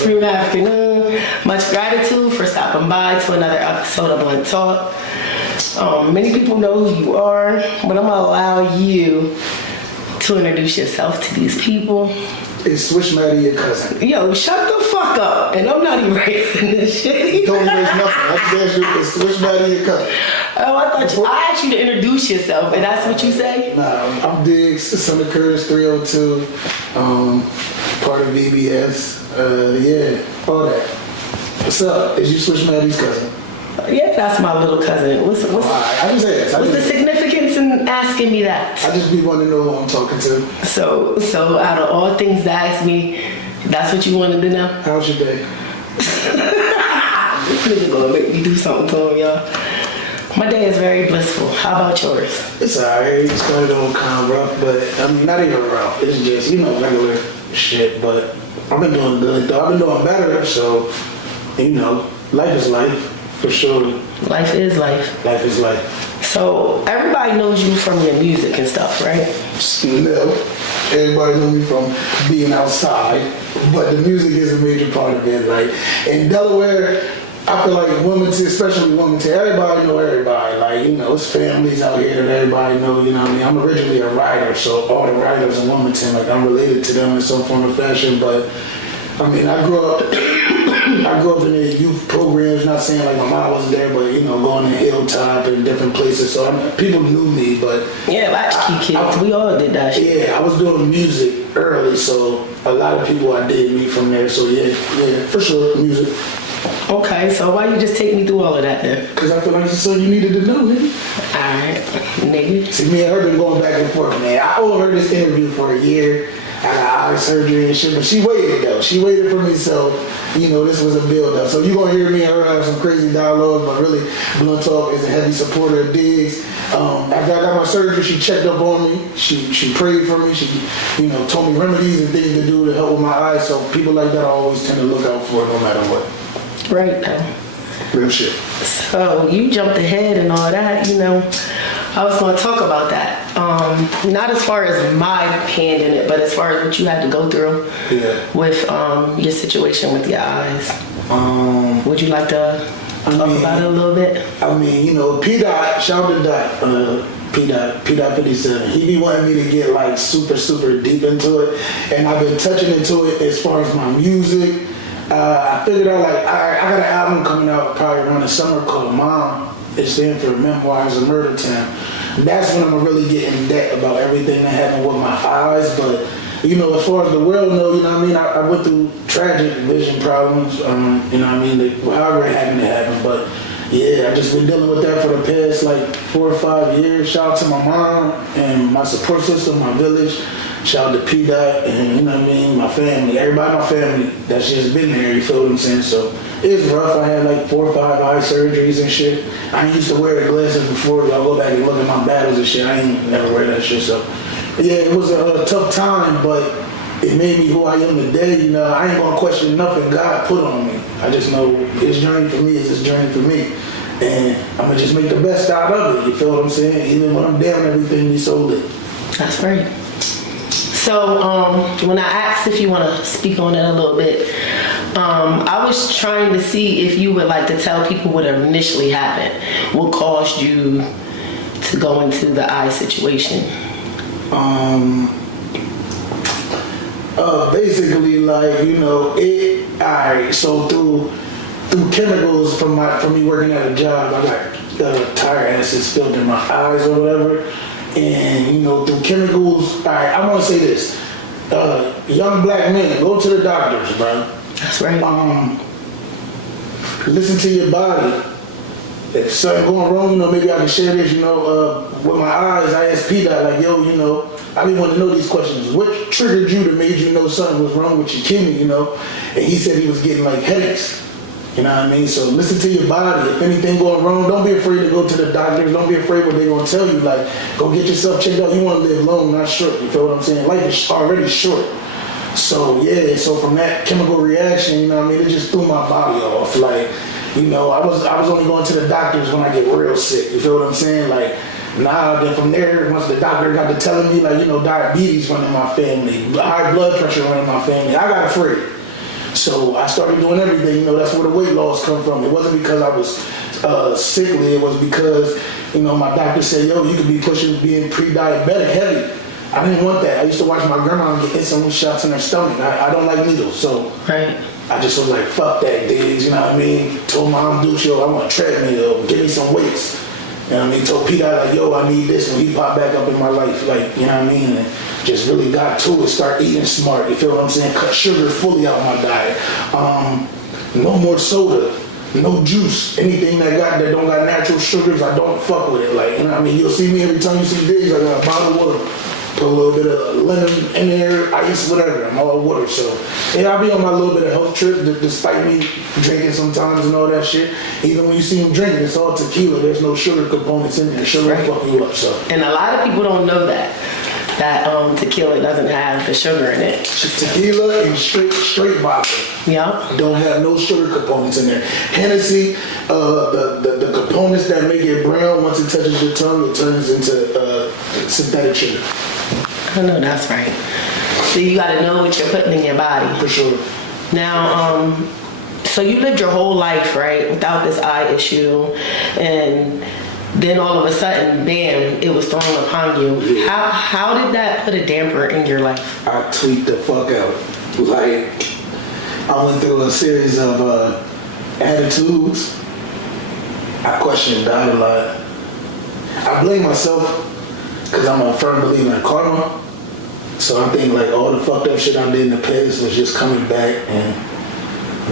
Supreme Afternoon. Much gratitude for stopping by to another episode of Blunt Talk. Many people know who you are, but I'm going to allow you to introduce yourself to these people. It's Swish Maddie, your cousin. Yo, shut the fuck up. And I'm not erasing this shit. Don't erase nothing. I just asked you, it's Swish Maddie, your cousin. Oh, I asked you to introduce yourself, and that's what you say? Nah, I'm Diggs, SONOFCURTIS302, part of VBS. Yeah, all that. What's up? Is you Swish Maddie's cousin? Yeah, that's my little cousin. What's I just asked. What's the significance in asking me that? I just be wanting to know who I'm talking to. So out of all things to ask me, that's what you wanted to know? How's your day? This nigga gonna make me do something to him, y'all. My day is very blissful. How about yours? It's alright. It started on kind of rough, but I mean, not even rough. It's just, regular shit. But I've been doing good, though. I've been doing better, so, life is life, for sure. Life is life. Life is life. So, everybody knows you from your music and stuff, right? No. Everybody knows me from being outside, but the music is a major part of it. Like, in Delaware, I feel like Wilmington, especially Wilmington, everybody know everybody. Like, it's families out here that everybody know, you know what I mean? I'm originally a writer, so all the writers in Wilmington, like, I'm related to them in some form or fashion, but, I mean, I grew up in the youth programs, not saying like my mom wasn't there, but, going to Hilltop and different places, so people knew me, but... Yeah, latchkey kids, we all did that shit. Yeah, I was doing music early, so a lot of people I did meet from there, so yeah, for sure, music. Okay, so why you just take me through all of that then? Because I feel like it's something you needed to know, nigga. Alright, nigga. See, me and her been going back and forth, man. I owed her this interview for a year. I got eye surgery and shit, but she waited, though. She waited for me, so, this was a build-up. So you're going to hear me and her have some crazy dialogue, but really, Blunt Talk is a heavy supporter of Diggs. After I got my surgery, she checked up on me. She prayed for me. She, told me remedies and things to do to help with my eyes. So people like that I always tend to look out for no matter what. Right now. Real shit. So you jumped ahead and all that, I was going to talk about that. Not as far as my hand in it, but as far as what you had to go through with your situation with your eyes. Would you like to talk about it a little bit? I mean, P-Dot, shout out to Dot, P-Dot 57. He be wanting me to get like super, super deep into it. And I've been touching into it as far as my music. I figured out I got an album coming out probably around the summer called Mom. It stands for Memoirs of Murder Town. That's when I'm gonna really get in depth about everything that happened with my eyes. But as far as the world knows, I went through tragic vision problems. However it happened. But yeah, I just been dealing with that for the past 4 or 5 years. Shout out to my mom and my support system, my village. Shout out to P-Dot and, my family. Everybody in my family that's just been there, you feel what I'm saying? So it's rough. I had 4 or 5 eye surgeries and shit. I ain't used to wear glasses before. Y'all go back and look at my battles and shit. I ain't never wear that shit. So yeah, it was a tough time, but it made me who I am today. I ain't gonna question nothing God put on me. I just know His journey for me is His journey for me. And I'm gonna just make the best out of it. You feel what I'm saying? Even when I'm down, everything be so lit. That's right. So when I asked if you want to speak on it a little bit, I was trying to see if you would like to tell people what initially happened. What caused you to go into the eye situation? Basically, so through chemicals from me working at a job, I got tire acid spilled in my eyes or whatever. And, through chemicals, I want to say this. Young black men, go to the doctors, bro. That's right. Listen to your body. If something going wrong, maybe I can share this, with my eyes. I asked P-Dot, I didn't want to know these questions. What triggered you that made you know something was wrong with your kidney, And he said he was getting headaches. You know what I mean? So listen to your body. If anything going wrong, don't be afraid to go to the doctors. Don't be afraid what they're going to tell you. Go get yourself checked out. You want to live long, not short. You feel what I'm saying? Life is already short. So, yeah. So from that chemical reaction, it just threw my body off. I was only going to the doctors when I get real sick. You feel what I'm saying? Then from there, once the doctor got to telling me, diabetes running in my family, high blood pressure running in my family, I got afraid. So I started doing everything. You know, that's where the weight loss come from. It wasn't because I was sickly. It was because, you know, my doctor said, yo, you could be being pre-diabetic heavy. I didn't want that. I used to watch my grandma get insulin shots in her stomach. I don't like needles, so I just was like, fuck that, dude. You know what I mean? Told Mom, dude, yo, I want a treadmill. Give me some weights. You know what I mean? Told Pete, like, yo, I need this. When he popped back up in my life, like, you know what I mean? And just really got to it. Start eating smart. You feel what I'm saying? Cut sugar fully out of my diet. No more soda. No juice. Anything that don't got natural sugars, I don't fuck with it. Like, you know what I mean? You'll see me every time you see videos, I got a bottle of water. Put a little bit of lemon in there, ice, whatever. I'm all water. So, yeah, I'll be on my little bit of health trip, despite me drinking sometimes and all that shit. Even when you see me drinking, it's all tequila. There's no sugar components in there. Sugar will fuck you up. So, and a lot of people don't know that tequila doesn't have the sugar in it. Tequila and straight vodka. Yeah. Don't have no sugar components in there. Hennessy, the components that make it brown, once it touches your tongue, it turns into synthetic sugar. I know that's right. So you got to know what you're putting in your body. For sure. Now, so you lived your whole life, right, without this eye issue, and then all of a sudden, bam, it was thrown upon you. Yeah. How did that put a damper in your life? I tweaked the fuck out. Like, I went through a series of attitudes. I questioned God a lot. I blame myself because I'm a firm believer in karma. So I think like all the fucked up shit I did in the past was just coming back, and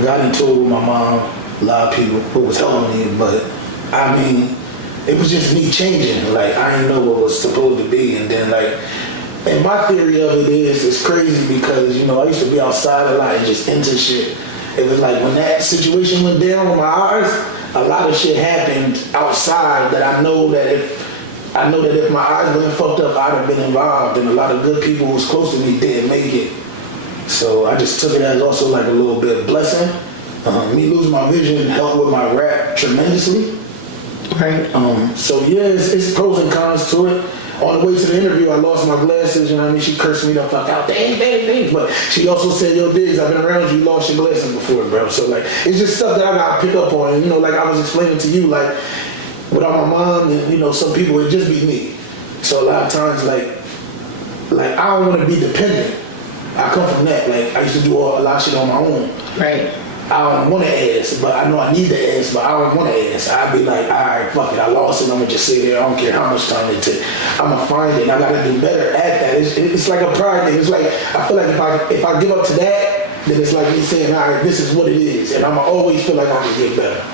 I got into it with my mom, a lot of people who was helping me, but I mean, it was just me changing. Like, I didn't know what was supposed to be. And then, like, and my theory of it is, it's crazy because, you know, I used to be outside a lot and just into shit. It was like when that situation went down with my eyes, a lot of shit happened outside that I know that if my eyes wasn't fucked up, I'd have been involved. And a lot of good people who was close to me didn't make it. So I just took it as also like a little bit of blessing. Me losing my vision helped with my rap tremendously. Right. So yeah, it's pros and cons to it. On the way to the interview, I lost my glasses, you know what I mean? She cursed me the fuck out, dang. But she also said, yo, Diggs, I've been around you lost your glasses before, bro. So like, it's just stuff that I gotta pick up on. And, you know, like I was explaining to you, like, without my mom and, you know, some people, it'd just be me. So a lot of times, like I don't want to be dependent. I come from that. Like, I used to do a lot of shit on my own. Right. I don't want to ask, but I know I need to ask, but I don't want to ask. I'd be like, all right, fuck it, I lost it. I'm gonna just sit there. I don't care how much time it takes. I'm gonna find it. And I gotta do better at that. It's like a pride thing. It's like I feel like if I give up to that, then it's like me saying, all right, this is what it is, and I'm gonna always feel like I can get better.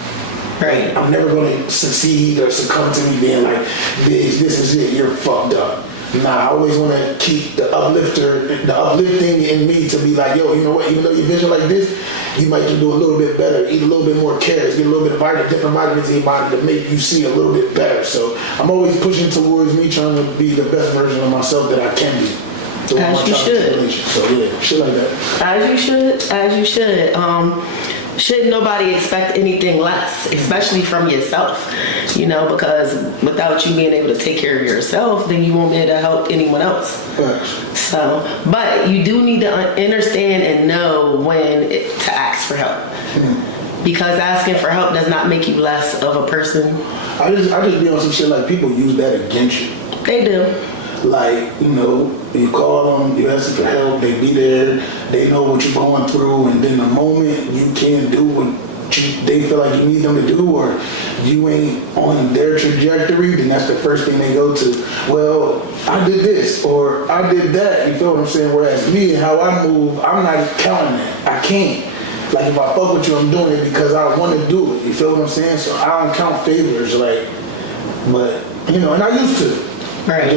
Right. I'm never gonna succeed or succumb to me being like, this is it. You're fucked up. Nah, I always want to keep the uplifting in me to be like, yo, you know what? Even though your vision like this, you might can do a little bit better, eat a little bit more carrots, get a little bit of different vitamins in your body to make you see a little bit better. So I'm always pushing towards me trying to be the best version of myself that I can be. So as you should. So yeah, shit like that. As you should. Should nobody expect anything less, especially from yourself, you know, because without you being able to take care of yourself, then you won't be able to help anyone else. So, but you do need to understand and know when to ask for help. Because asking for help does not make you less of a person. I just be on some shit like people use that against you. They do. Like, you know, you call them, you ask them for help, they be there, they know what you're going through, and then the moment you can't do what they feel like you need them to do, or you ain't on their trajectory, then that's the first thing they go to. Well, I did this, or I did that, you feel what I'm saying? Whereas me and how I move, I'm not counting that. I can't. Like, if I fuck with you, I'm doing it because I want to do it, you feel what I'm saying? So I don't count favors, like, but, you know, and I used to. Right.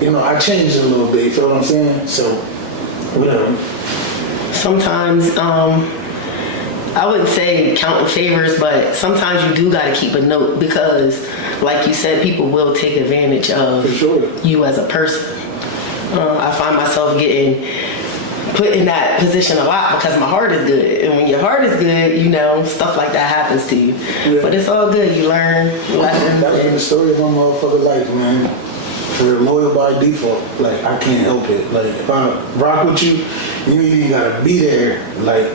You know, I changed a little bit, you feel what I'm saying? So, whatever. Sometimes, I wouldn't say counting favors, but sometimes you do got to keep a note because, like you said, people will take advantage of you as a person. I find myself getting put in that position a lot because my heart is good. And when your heart is good, you know, stuff like that happens to you. Yeah. But it's all good. You learn lessons. That's been the story of my motherfucking life, man. We're loyal by default. Like, I can't help it. Like, if I rock with you, you ain't even gotta be there. Like,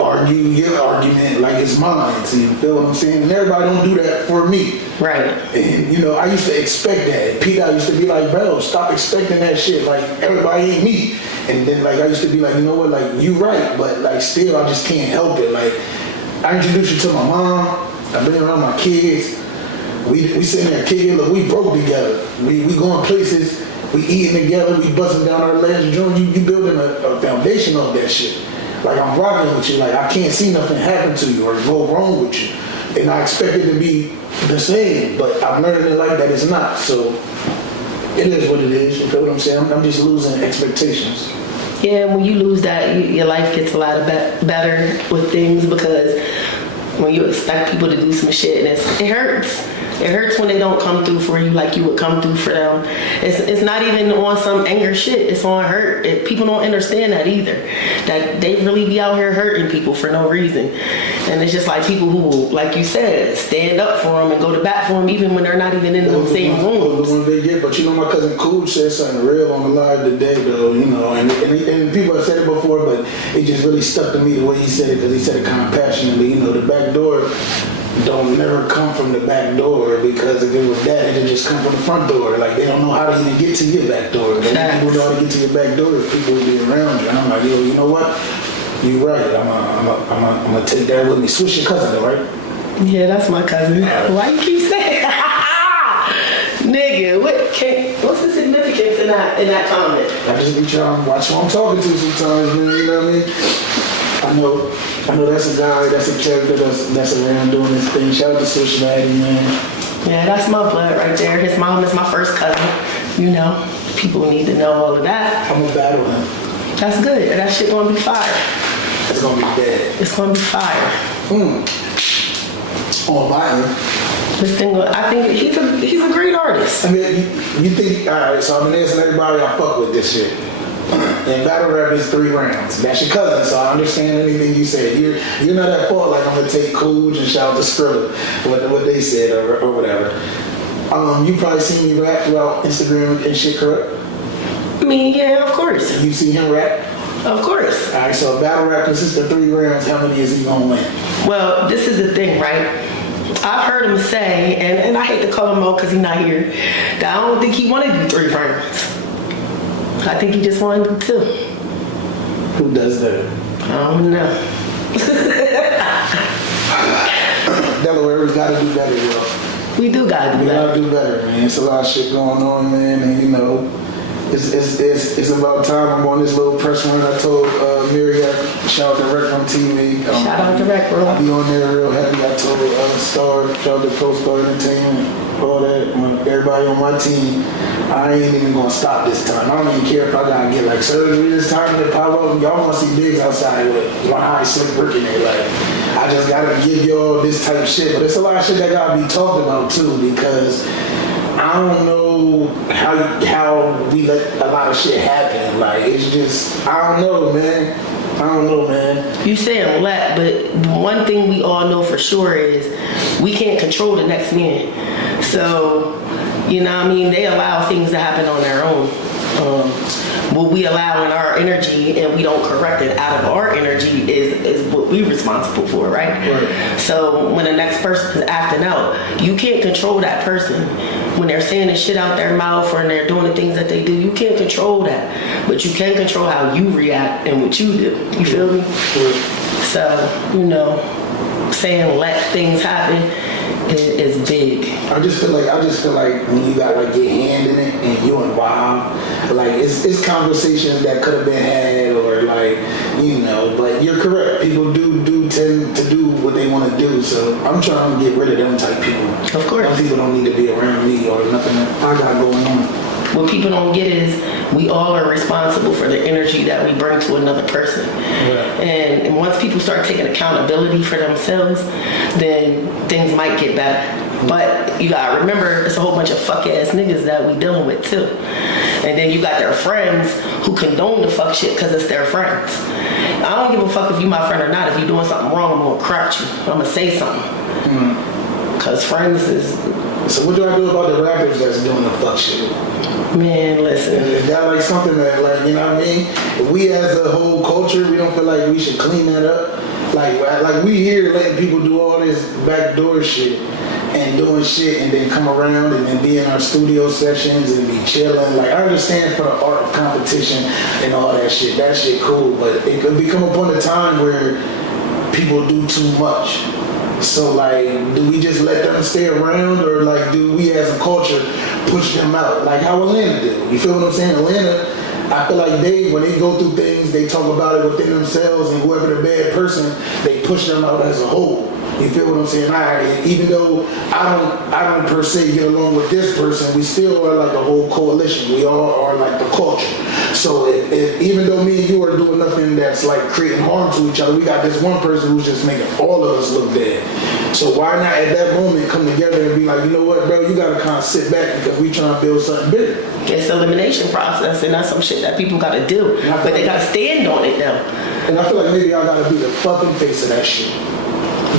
argue your argument like it's mine. So you feel what I'm saying? And everybody don't do that for me. Right. And you know, I used to expect that. Peter used to be like, bro, stop expecting that shit. Like everybody ain't me. And then like I used to be like, you know what, like you right, but like still I just can't help it. Like I introduced you to my mom, I been around my kids. We sitting there kicking, look, we broke together. We going places, we eating together, we busting down our legs, you building a foundation of that shit. Like I'm rocking with you, like I can't see nothing happen to you or go wrong with you. And I expect it to be the same, but I'm learning it like that it's not. So it is what it is, you feel what I'm saying? I'm just losing expectations. Yeah, when you lose that, your life gets a lot of better with things, because when you expect people to do some shit and it hurts. It hurts when they don't come through for you like you would come through for them. It's not even on some anger shit. It's on hurt. People don't understand that either. That they really be out here hurting people for no reason. And it's just like people who will, like you said, stand up for them and go to bat for them even when they're not even in the same rooms. But you know, my cousin Cool said something real on the live today, though. You know, and people have said it before, but it just really stuck to me the way he said it, because he said it kind of passionately. You know, the back door don't never come from the back door, because if it was that, it'd just come from the front door. Like they don't know how to even get to your back door. The only people know how to get to your back door if people will be around you. And I'm like, yo, you know what? You're right. I'm gonna take that with me. Switch your cousin, though, right? Yeah, that's my cousin. Why you keep saying nigga? What's the significance in that comment? I just be trying to watch who I'm talking to sometimes, man. You know what I mean? I know that's a guy, that's a character that's around doing this thing. Shout out to Swish Maddie, man. Yeah, that's my blood right there. His mom is my first cousin. You know, people need to know all of that. I'm gonna battle him. That's good. That shit gonna be fire. It's gonna be bad. It's gonna be fire. On my end. This thing, I think he's a great artist. I mean, you think, all right, so I've been asking everybody I fuck with this shit. And battle rap is 3 rounds. That's your cousin, so I understand anything you said. You're not at fault. Like I'm gonna take Coolidge and shout out to Skrilla, what they said or whatever. You probably seen me rap throughout Instagram and shit, correct? I mean, yeah, of course. You see him rap? Of course. All right, so battle rap consists of 3 rounds. How many is he gonna win? Well, this is the thing, right? I've heard him say, and I hate to call him out because he's not here, that I don't think he wanted to do 3 rounds. I think he just wanted to do 2. Who does that? I don't know. Delaware, we gotta do better, yo. We do gotta do We better. gotta do better, man. It's a lot of shit going on, man, and you know, it's about time. I'm on this little press run. I told Myriad, shout out to Rec on TV. Shout out to Rec Room. I'll be on there real heavy. I told Star, shout out to Pro Star Entertainment, all that. Everybody on my team. I ain't even gonna stop this time. I don't even care if I gotta get like surgery this time to pop up. Y'all wanna see Diggs outside with one eye slick brick in there. Like, I just gotta give y'all this type of shit. But it's a lot of shit that gotta be talked about too, because I don't know how we let a lot of shit happen. Like, it's just, I don't know, man. You say let, but one thing we all know for sure is we can't control the next man. So, you know what I mean? They allow things to happen on their own. What we allow in our energy and we don't correct it out of our energy is what we're responsible for, right? So when the next person is acting out, you can't control that person. When they're saying the shit out their mouth or they're doing the things that they do, you can't control that. But you can control how you react and what you do. You feel me? So, you know, saying let things happen is big. I just feel like when you got like your hand in it and you involved, like it's conversations that could have been had, or like, you know, but you're correct. People do tend to do what they want to do. So I'm trying to get rid of them type people. Of course. Them people don't need to be around me or nothing that I got going on. What people don't get is we all are responsible for the energy that we bring to another person. Right. And once people start taking accountability for themselves, then things might get better. But you gotta remember, it's a whole bunch of fuck ass niggas that we dealing with too. And then you got their friends who condone the fuck shit because it's their friends. I don't give a fuck if you my friend or not. If you doing something wrong, I'm gonna correct you. I'm gonna say something. Cause friends is... So what do I do about the rappers that's doing the fuck shit? Man, listen. Is that like something that, like, you know what I mean? If we as a whole culture, we don't feel like we should clean that up, Like we here letting people do all this backdoor shit and doing shit and then come around and then be in our studio sessions and be chilling. Like I understand for the art of competition and all that shit. That shit cool, but it could become upon a time where people do too much. So like, do we just let them stay around, or like, do we as a culture push them out? Like how Atlanta did. You feel what I'm saying? Atlanta, I feel like when they go through things, they talk about it within themselves, and whoever the bad person, they push them out as a whole. You feel what I'm saying? Even though I don't per se get along with this person, we still are like a whole coalition. We all are like the culture. So if even though me and you are doing nothing that's like creating harm to each other, we got this one person who's just making all of us look bad. So why not at that moment come together and be like, you know what, bro, you gotta kind of sit back because we trying to build something bigger. It's an elimination process, and that's some shit that people gotta do, but they gotta stand on it now. And I feel like maybe I gotta be the fucking face of that shit.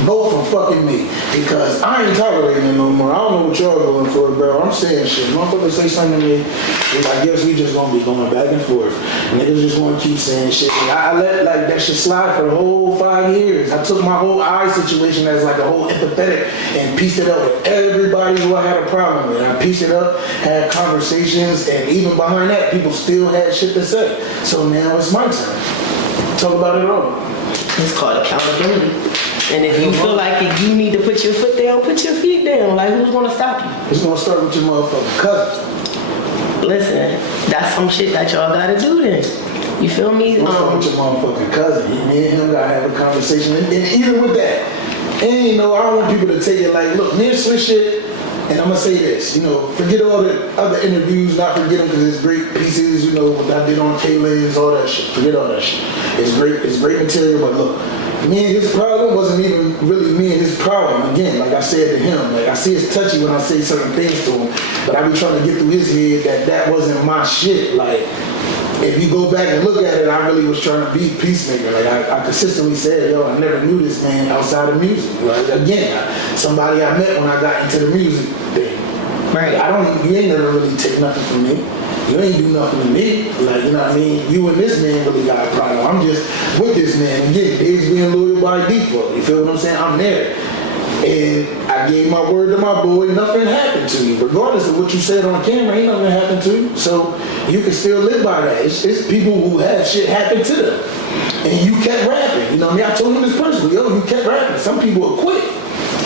Vote for fucking me, because I ain't tolerating it no more. I don't know what y'all going for, bro. I'm saying shit. Motherfuckers say something to me, I guess we just gonna be going back and forth. Niggas just gonna keep saying shit. And I let like that shit slide for the whole 5 years. I took my whole eye situation as like a whole empathetic and pieced it up with everybody who I had a problem with. I pieced it up, had conversations, and even behind that, people still had shit to say. So now it's my turn. Talk about it all. It's called accountability. And if you feel like you need to put your foot down, put your feet down. Like, who's gonna stop you? It's gonna start with your motherfucking cousin. Listen, that's some shit that y'all gotta do then. You feel me? It's gonna start with your motherfucking cousin. Me and him gotta have a conversation. And even with that, and you know, I don't want people to take it like, look, me and Swiss shit, and I'm gonna say this, you know, forget all the other interviews, not forget them because it's great pieces, you know, what I did on K-Lens, all that shit. Forget all that shit. It's great material, but look, me and his problem wasn't even really me and his problem. Again, like I said to him, like I see it's touchy when I say certain things to him, but I be trying to get through his head that wasn't my shit. Like, if you go back and look at it, I really was trying to be peacemaker. Like I consistently said, yo, I never knew this man outside of music. Like again, somebody I met when I got into the music thing. Right. You ain't never really take nothing from me. You ain't do nothing to me. Like, you know what I mean? You and this man really got a problem. I'm just with this man. Again, he's being loyal by default. You feel what I'm saying? I'm there. And I gave my word to my boy, nothing happened to you. Regardless of what you said on camera, ain't nothing happened to you. So you can still live by that. It's people who have shit happen to them. And you kept rapping. You know what I mean? I told him this personally, yo, you kept rapping. Some people will quit.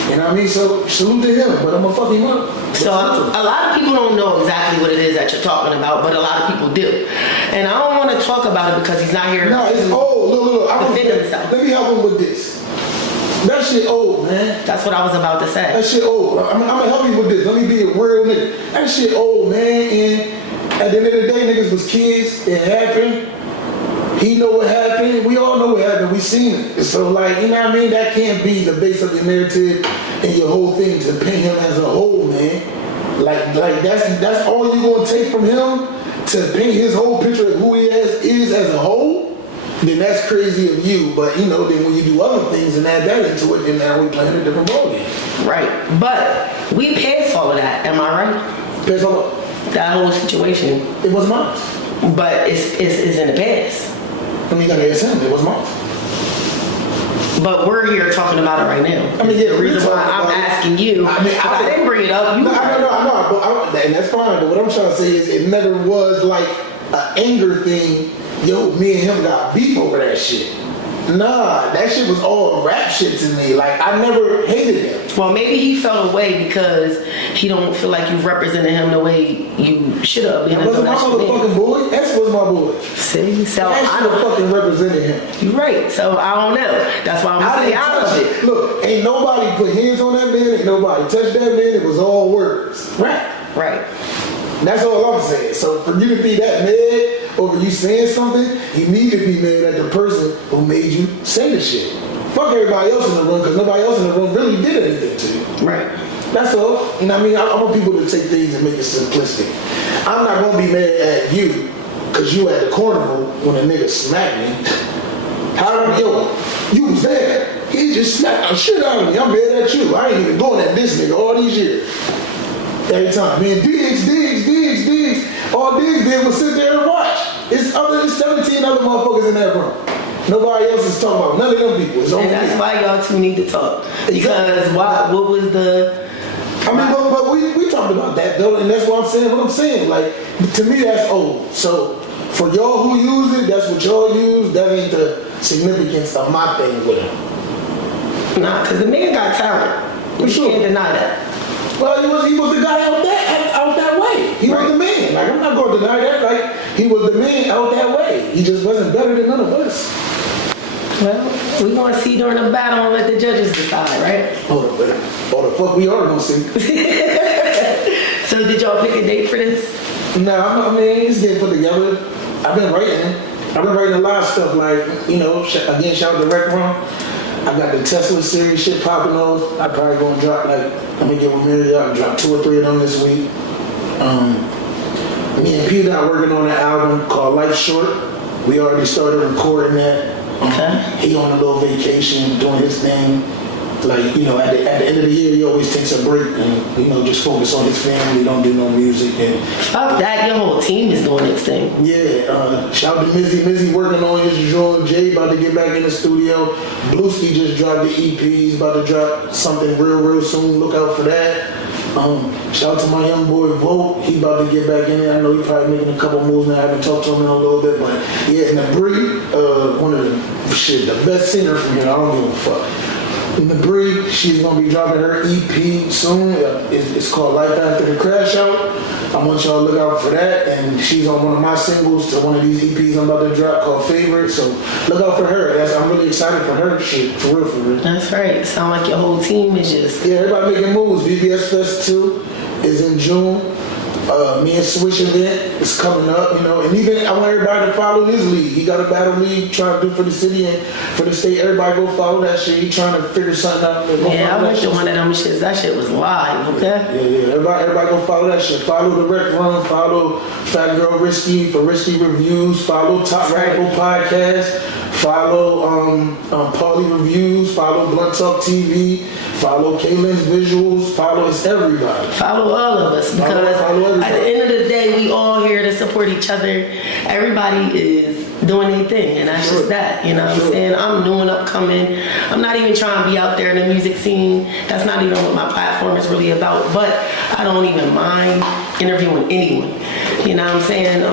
You know what I mean? So salute to him, but I'm gonna fuck him up. So a lot of people don't know exactly what it is that you're talking about, but a lot of people do. And I don't want to talk about it because he's not here. No, it's old. Look. Defend himself. Let me help him with this. That shit old, man. That's what I was about to say. That shit old. I'm gonna help you with this. Let me be a real nigga. That shit old, man. And at the end of the day, niggas was kids. It happened. He know what happened. We all know what happened. We seen it. So like, you know what I mean? That can't be the base of your narrative and your whole thing to paint him as a whole, man. Like that's all you gonna take from him to paint his whole picture of who he is as a whole. Then that's crazy of you. But you know, then when you do other things and add that into it, then now we playing a different ballgame. Right. But we passed all of that. Am I right? Passed all of that whole situation. It was mine. But it's in the past. I mean, you gotta ask him. It was mine. But we're here talking about it right now. I mean, yeah, the reason why I'm asking you, I didn't bring it up. You I know, and that's fine. But what I'm trying to say is, it never was like an anger thing. Yo, me and him got beef over that shit. Nah, that shit was all rap shit to me. Like, I never hated him. Well, maybe he felt away because he don't feel like you represented him the way you should have. That wasn't my motherfucking boy. X was my boy. See? So I should have fucking represented him. You're right. So I don't know. That's why I'm saying out of it. Look, ain't nobody put hands on that man. Ain't nobody touched that man. It was all words. Right. That's all I'm saying. So for you to be that mad over you saying something, you need to be mad at the person who made you say the shit. Fuck everybody else in the room, because nobody else in the room really did anything to you. Right. That's all. You know what I mean? I want people to take things and make it simplistic. I'm not going to be mad at you because you at the carnival when a nigga smacked me. You was there. He just smacked the shit out of me. I'm mad at you. I ain't even going at this nigga all these years. Every time. Man, Diggs. All Diggs did was sit there and watch. It's 17 other motherfuckers in that room. Nobody else is talking about none of them people. It's and that's why y'all two need to talk. Because what was the... I mean, but we talked about that though, and that's what I'm saying. What I'm saying, like, to me, that's old. So for y'all who use it, that's what y'all use. That ain't the significance of my thing with him. Nah, because the man got talent. You can't deny that. Well, he was the guy out that way. He was the man. Like, I'm not going to deny that. Like, he was the man out that way. He just wasn't better than none of us. Well, we're going to see during the battle and let the judges decide, right? Hold up, man. Oh, the fuck we are going to see. So did y'all pick a date for this? No, I mean, it's getting put together. I've been writing a lot of stuff, like, you know, again, shout out to Rec Room. I got the Tesla series shit popping off. I probably gonna drop, like, I'm gonna get with Marriott and drop 2 or 3 of them this week. Me and Peter are working on an album called Life Short. We already started recording that. Okay. He on a little vacation doing his thing. Like, you know, at the end of the year, he always takes a break and, you know, just focus on his family, don't do no music. And fuck that, your whole team is doing its thing. Yeah, shout out to Mizzy. Mizzy working on his joint. Jay about to get back in the studio. Bluesky just dropped the EP. He's about to drop something real soon. Look out for that. Shout out to my young boy Vote. He about to get back in there. I know he's probably making a couple moves now. I haven't talked to him in a little bit, but yeah, and the Bree, one of the best singer from here. I don't give a fuck. Bree, she's gonna be dropping her EP soon. It's called Life After the Crash Out. I want y'all to look out for that. And she's on one of my singles to one of these EPs I'm about to drop called Favorite. So look out for her. I'm really excited for her shit. For real. That's right. Sound like your whole team is just... Yeah, everybody making moves. VBS Fest 2 is in June. Me and Swish event is coming up, you know, and even I want everybody to follow his league. He got a battle league trying to do for the city and for the state. Everybody go follow that shit. He trying to figure something out. Yeah, I went to one of them shits. That shit was live, okay? Yeah. Everybody go follow that shit. Follow the Rec Run. Follow Fat Girl Risky for Risky Reviews. Follow Top Radical Podcast. Follow Paulie Reviews. Follow Blunt Talk TV. Follow Kaylin's Visuals. Follow us, everybody. Follow all of us, because at the end of the day, we all here to support each other. Everybody is doing their thing, and that's just that, you know what I'm saying? I'm new and upcoming. I'm not even trying to be out there in the music scene. That's not even what my platform is really about, but I don't even mind interviewing anyone. You know what I'm saying?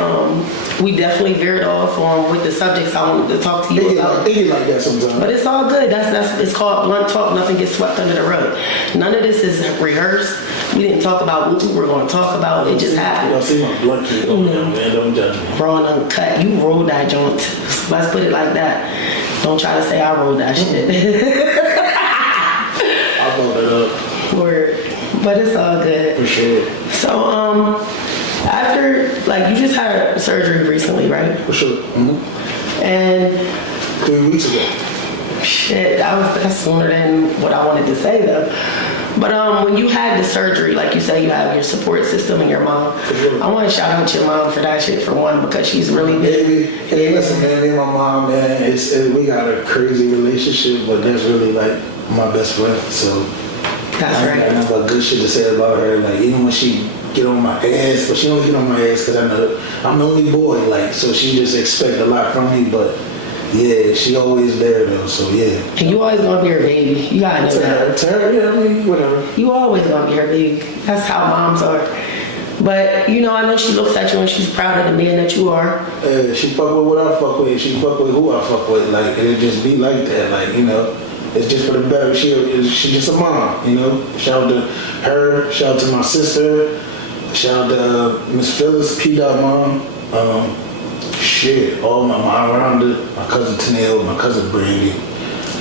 We definitely veered off on with the subjects I wanted to talk to you about. They get like that sometimes. But it's all good. It's called blunt talk. Nothing gets swept under the rug. None of this is rehearsed. We didn't talk about what we were going to talk about. It just happened. You don't see my blunt kid on there, man. Don't judge me. Raw and uncut. You rolled that joint. Let's put it like that. Don't try to say I rolled that shit. I brought it up. Word. But it's all good. For sure. So, after, like, you just had surgery recently, right? For sure. Mm-hmm. And 3 weeks ago. Shit, that's sooner than what I wanted to say, though. But when you had the surgery, like you say, you have your support system and your mom. I want to shout out your mom for that shit, for one, because she's really big. Hey, listen, man, me and my mom, man, we got a crazy relationship, but that's really like my best friend. So that's I right. got nothing but good shit to say about her. Like, even when she get on my ass, but she don't get on my ass because I'm the only boy, like, so she just expect a lot from me, but yeah, she always there though, so yeah. And you always gonna be her baby. You gotta know that. To her, yeah, I mean, whatever. You always gonna be her baby. That's how moms are. But, you know, I know she looks at you and she's proud of the man that you are. She fuck with what I fuck with, she fuck with who I fuck with, like, it'll just be like that, like, you know. It's just for the better. She just a mom, you know. Shout out to her, shout out to my sister, shout out to Miss Phyllis, P-Dot mom. All my around it, my cousin Tanel, my cousin Brandy,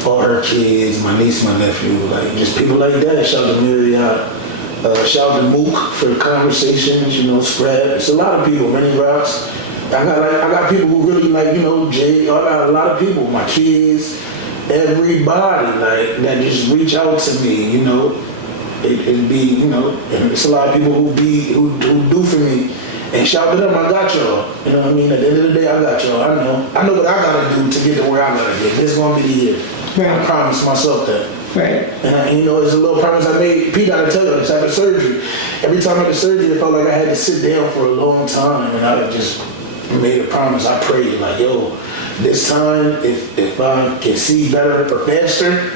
all her kids, my niece, my nephew, like just people like that. Shout out to Marriott, shout out to Mook for the conversations, you know, Spread. It's a lot of people, many rocks. I got people who really like, you know, Jay. I got a lot of people, my kids, everybody like that just reach out to me, you know. It'd be, you know, it's a lot of people who do for me. And shout out to them, I got y'all. You know what I mean? At the end of the day, I got y'all. I know what I gotta do to get to where I gotta get. This is gonna be the year. Right. I promised myself that. Right. And you know, it's a little promise I made. Pete got to tell you, it's after surgery. Every time I had the surgery, it felt like I had to sit down for a long time, and I just made a promise. I prayed like, yo, this time, if I can see better or faster,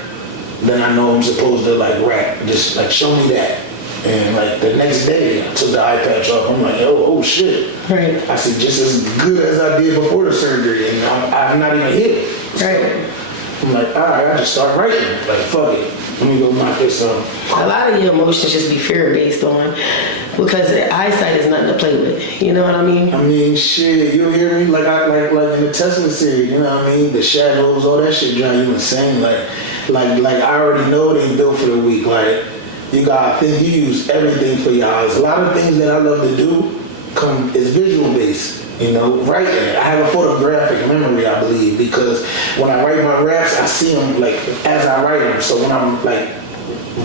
then I know I'm supposed to like rap. Just like show me that. And like the next day, I took the eye patch off. I'm like, oh shit. Right. I said, just as good as I did before the surgery, and I'm not even hit. Right. I'm like, all right, I just start writing. Like, fuck it. Let me go knock this up. A lot of your emotions just be fear based on, because the eyesight is nothing to play with. You know what I mean? I mean, shit, you hear me? Like in the Tesla series, you know what I mean? The shadows, all that shit drive you insane. Like I already know they built for the weak. Like, you gotta think you use everything for your eyes. A lot of things that I love to do is visual based. You know, writing. I have a photographic memory, I believe, because when I write my raps, I see them like as I write them. So when I'm like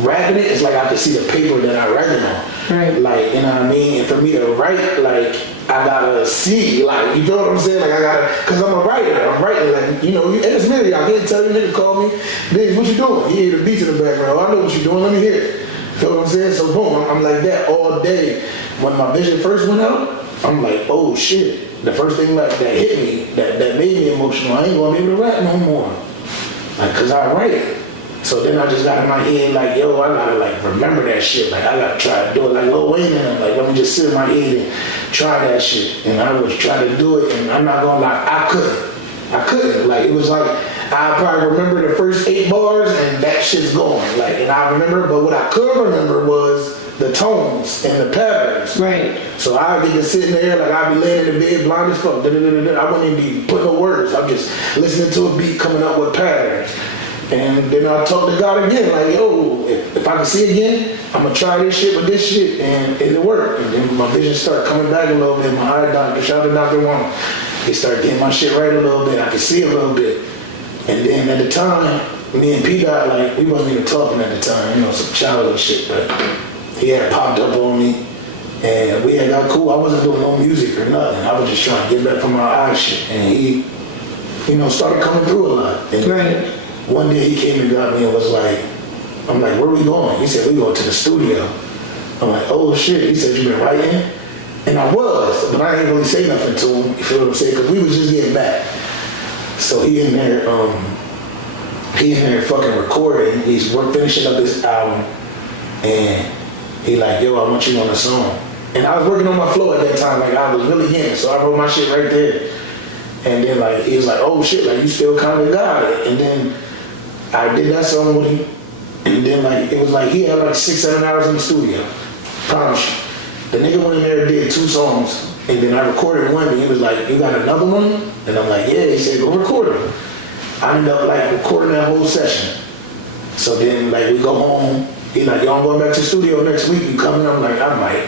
rapping it, it's like I can see the paper that I write it on. Right. Like, you know what I mean? And for me to write, like, I gotta see, like, you know what I'm saying? Like, I gotta, cause I'm a writer. I'm writing, like, you know, and it's really, I can't tell you, nigga call me, Biggs, what you doing? You hear the beats in the background. I know what you're doing. Let me hear it. You know what I'm saying? So boom, I'm like that all day. When my vision first went out, I'm like, oh shit. The first thing like that hit me, that made me emotional, I ain't gonna be able to rap no more. Like, cause I write it. So then I just got in my head like, yo, I gotta like remember that shit. Like, I gotta try to do it like Lil Wayne and I'm like, let me just sit in my head and try that shit. And I was trying to do it and I'm not gonna lie, I couldn't. Like, it was like, I probably remember the first 8 bars and that shit's going. Like, and I remember, but what I could remember was the tones and the patterns. Right. So I'd be just sitting there, like I'd be laying in the bed blind as fuck. I wouldn't even be putting no words. I'm just listening to a beat coming up with patterns. And then I talk to God again, like, yo, if I can see again, I'm gonna try this shit with this shit and it'll work. And then my vision start coming back a little bit. My eye doctor, shout out to Dr. Wong. They start getting my shit right a little bit. I can see a little bit. And then at the time, me and P-Dot, like, we wasn't even talking at the time, you know, some childish shit, but he had popped up on me, and we had got cool. I wasn't doing no music or nothing. I was just trying to get back from my eye shit. And he, you know, started coming through a lot. And right. One day he came and got me and was like, I'm like, where we going? He said, we going to the studio. I'm like, oh shit. He said, you been writing? And I was, but I didn't really say nothing to him. You feel what I'm saying? Because we was just getting back. So he in there fucking recording. He's finishing up his album, and he like, yo, I want you on a song. And I was working on my flow at that time, like I was really in it, so I wrote my shit right there. And then like he was like, oh shit, like you still kind of got it. And then I did that song with him, and then like it was like he had like 6-7 hours in the studio. Promise you. The nigga went in there and did 2 songs, and then I recorded one, and he was like, you got another one? And I'm like, yeah. He said, go record it. I ended up like recording that whole session. So then like we go home. He like, yo, I'm going back to the studio next week. You coming? I'm like, I might.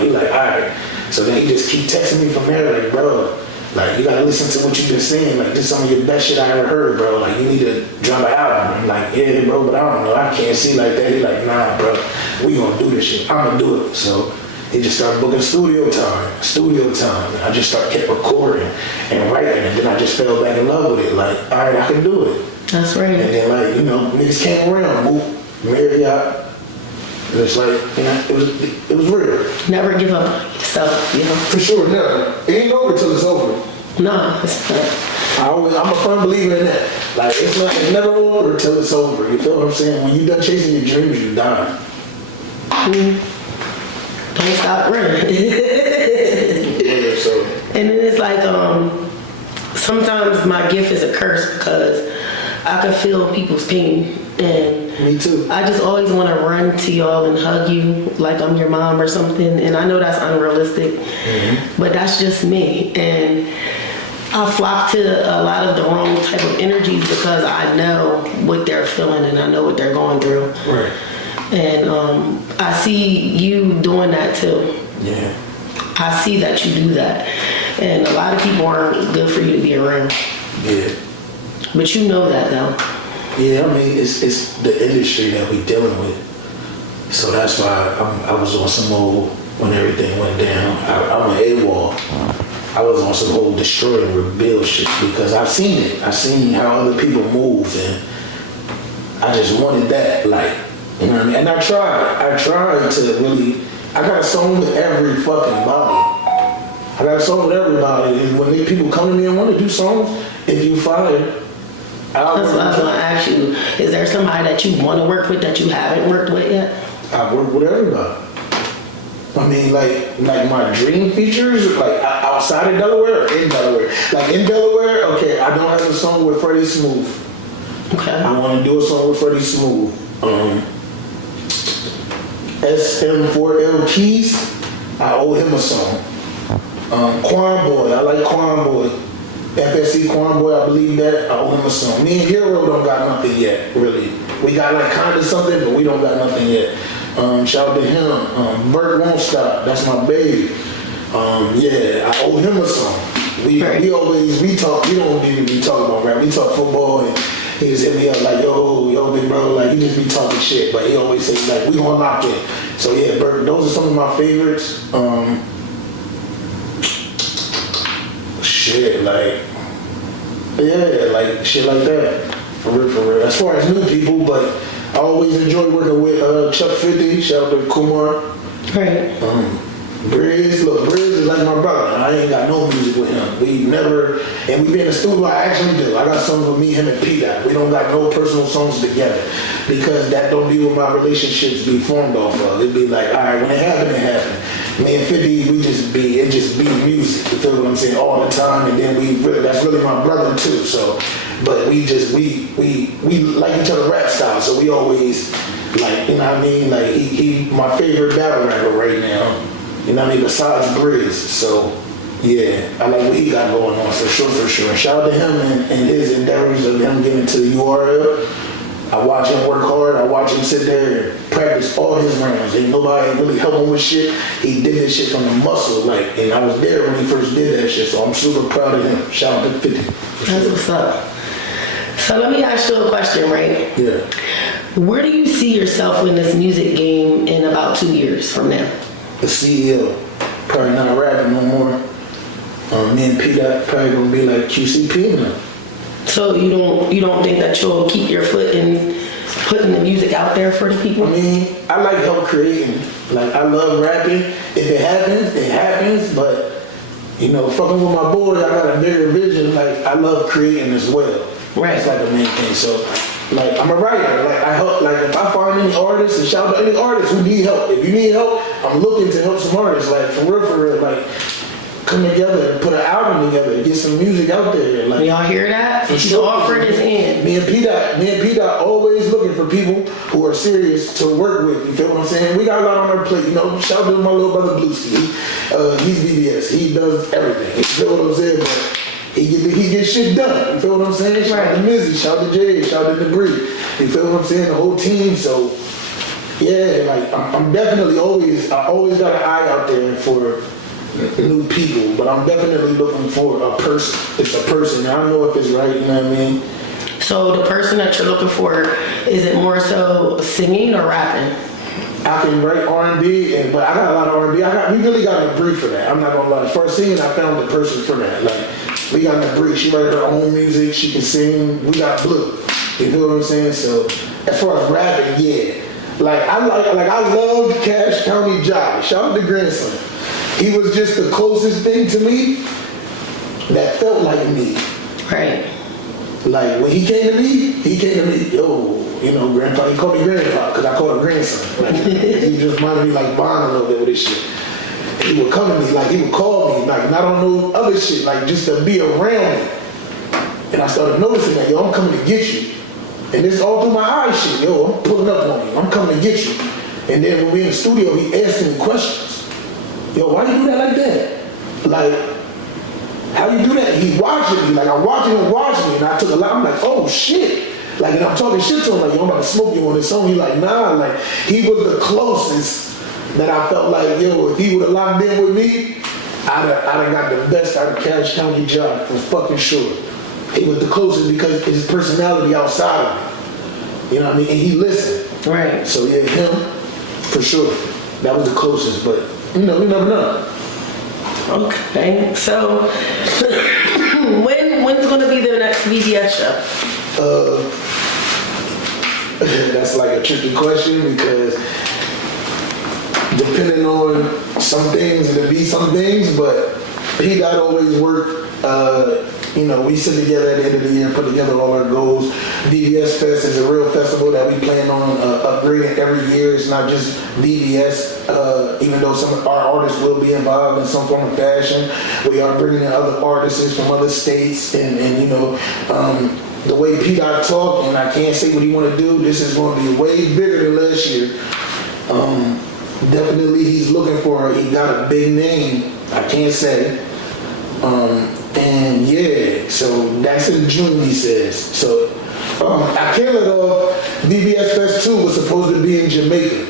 He like, all right. So then he just keep texting me from there, like, bro, like you gotta listen to what you've been saying. Like this is some of your best shit I ever heard, bro. Like you need to drop an album. I'm like, yeah, bro, but I don't know. I can't see like that. He like, nah, bro, we gonna do this shit. I'm gonna do it. So he just started booking studio time. And I just kept recording and writing, and then I just fell back in love with it. Like, all right, I can do it. That's right. And then like, you know, niggas came around, Marriott. It's like, you know, it was real. Never give up on yourself, you know. For sure, never. It ain't over till it's over. No, it's not. I'm a firm believer in that. Like it's never over till it's over. You feel what I'm saying? When you done chasing your dreams, you die. Don't stop running. Yeah, so. And then it's like, sometimes my gift is a curse because I can feel people's pain. And me too. I just always want to run to y'all and hug you like I'm your mom or something. And I know that's unrealistic, but that's just me. And I flock to a lot of the wrong type of energies because I know what they're feeling and I know what they're going through. Right. And I see you doing that too. Yeah. I see that you do that. And a lot of people aren't good for you to be around. Yeah. But you know that though. Yeah, I mean, it's the industry that we dealing with. So that's why I was on some old, when everything went down, I'm an AWOL. I was on some whole destroy and rebuild shit because I've seen it. I've seen how other people move and I just wanted that, like, you know what I mean? And I tried to really, I got a song with every fucking body. I got a song with everybody. And when people come to me and want to do songs, if you fire, that's what I was going to ask you. Is there somebody that you want to work with that you haven't worked with yet? I work with everybody. I mean, like my dream features, like outside of Delaware or in Delaware. Like in Delaware, okay, I don't have a song with Freddie Smooth. Okay. I want to do a song with Freddie Smooth. SM4L Keys, I owe him a song. Quan Boy, I like Quan Boy. FSC Quan Boy, I believe that. I owe him a song. Me and Hero don't got nothing yet, really. We got like kind of something, but we don't got nothing yet. Shout out to him. Bert Won't Stop, that's my baby. Yeah, I owe him a song. We talk, we don't even be talking about rap. We talk football and he just hit me up like, yo, big bro, like he just be talking shit, but he always say like, we gonna lock in. So yeah, Bert, those are some of my favorites. Shit, like, yeah, like shit like that. For real. As far as new people, but I always enjoy working with Chuck 50. Shout out to Kumar. Right. Briz is like my brother. I ain't got no music with him. We never, and we be in the studio. I actually do. I got songs with me, him, and P-Dot. We don't got no personal songs together because that don't be what my relationships be formed off of. It'd be like, all right, when it happened, it happened. Me and 50, it just be music. You feel what I'm saying? All the time, and then that's really my brother too. So, but we like each other rap style. So we always like, you know what I mean? Like he my favorite battle rapper right now. You know what I mean? Besides Briz. So, yeah, I like what he got going on, for sure. Shout out to him and his endeavors of him getting to the URL. I watch him work hard. I watch him sit there and practice all his rounds. Ain't nobody really help him with shit. He did this shit from the muscle, like, and I was there when he first did that shit, so I'm super proud of him. Shout out to 50. That's what's up. So let me ask you a question, right? Yeah. Where do you see yourself in this music game in about 2 years from now? The CEO, probably not rapping no more. Me and P-Dot probably gonna be like QCP now. So you don't think that you'll keep your foot in putting the music out there for the people? I mean, I like help creating. Like, I love rapping. If it happens, it happens. But, you know, fucking with my boy, I got a bigger vision. Like, I love creating as well. Right. It's like a main thing. So, like, I'm a writer. Like, I help. Like, if I find any artists, and shout out to any artists who need help. If you need help, I'm looking to help some artists. Like, for real, like, come together and put an album together, get some music out there. Like, y'all hear that? He's offering his hand. Me and P-Dot always looking for people who are serious to work with. You feel what I'm saying? We got a lot on our plate. You know, shout out to my little brother Bluesky. He's BBS. He does everything. You feel what I'm saying? But he gets shit done. You feel what I'm saying? Shout out to Mizzy, shout out to Jay, shout out to Debris. You feel what I'm saying? The whole team. So yeah, like I'm definitely I always got an eye out there for new people, but I'm definitely looking for a person. It's a person. I don't know if it's right, you know what I mean? So the person that you're looking for, is it more so singing or rapping? I can write R&B, but I got a lot of R&B. We really got a brief for that. I'm not gonna lie. As far as singing, I found the person for that. Like, we got a brief. She writes her own music. She can sing. We got Blue. You feel what I'm saying? So as far as rapping, yeah. Like I love Cash County Josh. Shout out to Grandson. He was just the closest thing to me that felt like me. Right. Like, when he came to me, yo, you know, Grandpa, he called me Grandpa, because I called him grandson. Like, he just reminded me like Bond a little bit with this shit. He would come to me, like, he would call me, like, not on no other shit, like, just to be around me. And I started noticing that, yo, I'm coming to get you. And this all through my eyes shit, yo, I'm pulling up on you, I'm coming to get you. And then when we in the studio, he asking me questions. Yo, why you do that like that? Like, how you do that? He watching me, like I'm watching him watch me, and I took a lot. I'm like, oh shit. Like, and I'm talking shit to him, like, yo, I'm about to smoke you on this song. He like, nah, like, he was the closest that I felt like, yo, if he would have locked in with me, I'd have got the best out of Cash County Job, for fucking sure. He was the closest because of his personality outside of me. You know what I mean? And he listened. Right. So yeah, him, for sure. That was the closest, but you know, we never know. Okay, so when's going to be the next VBS show? That's like a tricky question because depending on some things, it'll be some things, but P. Dot always worked. You know, we sit together at the end of the year and put together all our goals. VBS Fest is a real festival that we plan on upgrading every year. It's not just VBS, even though some of our artists will be involved in some form of fashion. We are bringing in other artists from other states, and you know, the way P. Dot talk, and I can't say what he want to do, this is going to be way bigger than last year. Definitely he's looking for, he got a big name, I can't say. And yeah, so that's in June, he says. So I can't let off. VBS Fest 2 was supposed to be in Jamaica.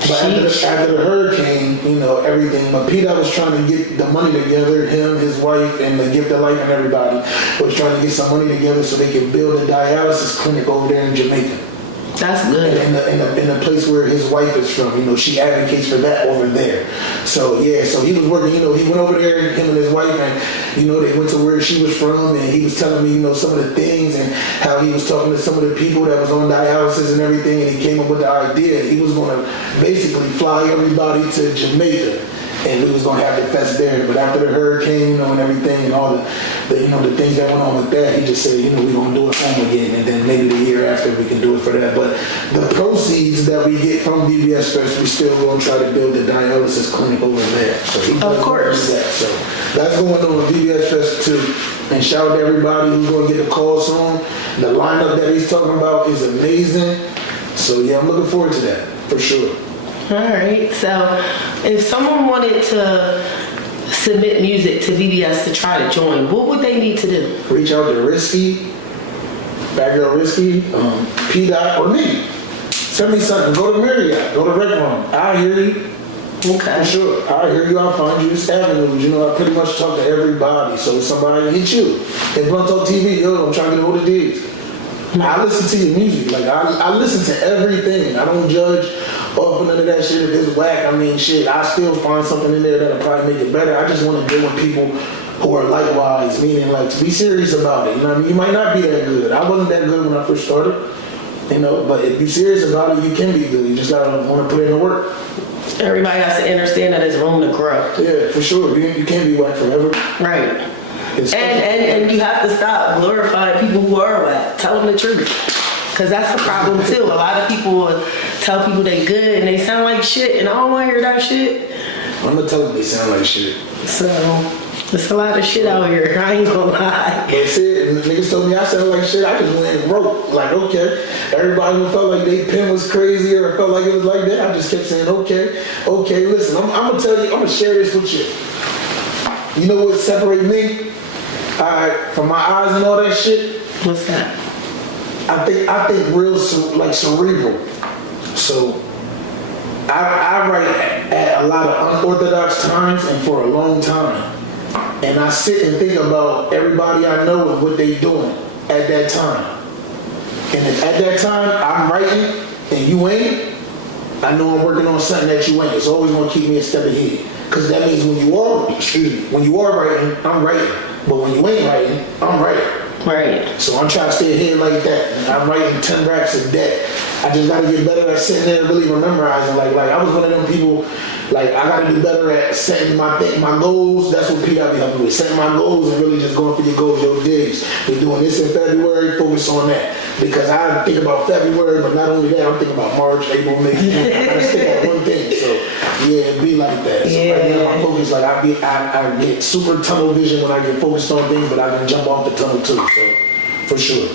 But after the hurricane, you know, everything. But P. Dot was trying to get the money together, him, his wife, and the Gift of Life and everybody was trying to get some money together so they could build a dialysis clinic over there in Jamaica. That's good. In the place where his wife is from, you know, she advocates for that over there. So yeah, so he was working, you know, he went over there, him and his wife, and you know, they went to where she was from, and he was telling me, you know, some of the things and how he was talking to some of the people that was on dialysis and everything, and he came up with the idea he was going to basically fly everybody to Jamaica. And we was gonna have the fest there, but after the hurricane, you know, and everything, and all the you know, the things that went on with that, he just said, you know, we gonna do it home again, and then maybe the year after we can do it for that. But the proceeds that we get from VBS Fest, we still gonna try to build a dialysis clinic over there. So he of course. Do that. So that's going on with VBS Fest too. And shout out to everybody who's gonna get the call soon. The lineup that he's talking about is amazing. So yeah, I'm looking forward to that for sure. All right, so if someone wanted to submit music to VBS to try to join, what would they need to do? Reach out to Risky, Bad Girl Risky, P. Dot, or me. Send me something. Go to Marriott. Go to Rec Room. I'll hear you. Okay. For sure. I'll hear you. I'll find you. It's avenues. You know, I pretty much talk to everybody. So if somebody hits you, if Blunt Talk TV, yo, I'm trying to get hold of these. I listen to your music. Like, I listen to everything. I don't judge off of none of that shit. If it's whack, I mean, shit, I still find something in there that'll probably make it better. I just want to deal with people who are likewise, meaning, like, to be serious about it. You know what I mean? You might not be that good. I wasn't that good when I first started, you know, but if you're serious about it, you can be good. You just gotta want to put in the work. Everybody has to understand that there's room to grow. Yeah, for sure. You can't be whack forever. Right. And you have to stop glorifying people who are whack. Tell them the truth. Because that's the problem too. A lot of people will tell people they good and they sound like shit, and I don't want to hear that shit. I'm going to tell them they sound like shit. So, there's a lot of shit out here. I ain't gonna lie. That's it. And the niggas told me I sound like shit. I just went and wrote. Like, okay. Everybody who felt like they pen was crazy or felt like it was like that, I just kept saying, okay, listen, I'm going to tell you, I'm going to share this with you. You know what separates me? From my eyes and all that shit? What's that? I think real, like, cerebral. So, I write at a lot of unorthodox times and for a long time. And I sit and think about everybody I know and what they doing at that time. And if at that time I'm writing and you ain't, I know I'm working on something that you ain't. It's always going to keep me a step ahead. Because that means when you are writing, I'm writing. But when you ain't writing, I'm writing. Right. So I'm trying to stay ahead like that. And I'm writing 10 raps a day. I just got to get better at sitting there and really memorizing. Like I was one of them people, like, I got to do better at setting my goals. That's what Pete I be helping with. Setting my goals and really just going for your goals, your digs. We're doing this in February, focus on that. Because I think about February, but not only that, I'm thinking about March, April, May. I got to stick at one thing. So, yeah, it be like that. So right now, my focus, like, I get super tunnel vision when I get focused on things, but I can jump off the tunnel too. So, for sure.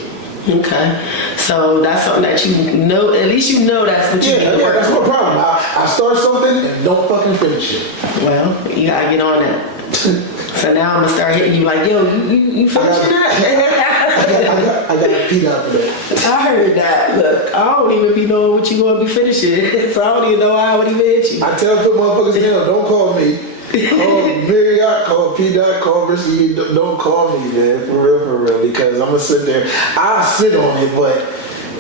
Okay. So that's something that you know, at least you know that's what you need to work on. That's no problem. I start something and don't fucking finish it. Well, you gotta get on that. So now I'm gonna start hitting you like, yo, you finishing that? I got to Pete out for that. I heard that. Look, I don't even be knowing what you gonna be finishing. So I don't even know how I would even hit you. I tell put motherfuckers down, don't call me. Call Marriott, call P. Dot, call Risky. Don't call me, man, for real, because I'm gonna sit there. I'll sit on it, but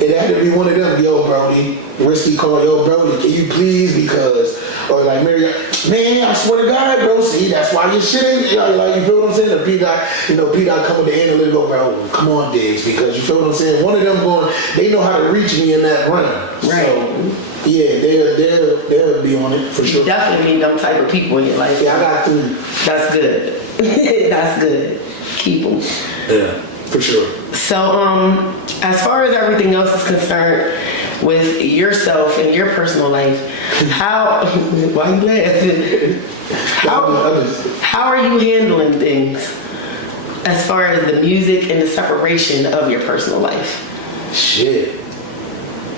it had to be one of them. Yo, Brody, Risky call, yo, Brody, can you please? Because, or like Marriott, man, I swear to God, bro. See, that's why your shit ain't, like, you feel what I'm saying? The P. Dot, P. Dot come with the analytical, bro. Come on, Diggs, because you feel what I'm saying. One of them going, they know how to reach me in that run. Right. So, Yeah, they'll be on it for sure. You definitely need them type of people in your life. Yeah, I got 3. That's good. That's good. Keep them. Yeah, for sure. So, as far as everything else is concerned, with yourself and your personal life, how? Why you laughing? How are you handling things as far as the music and the separation of your personal life? Shit.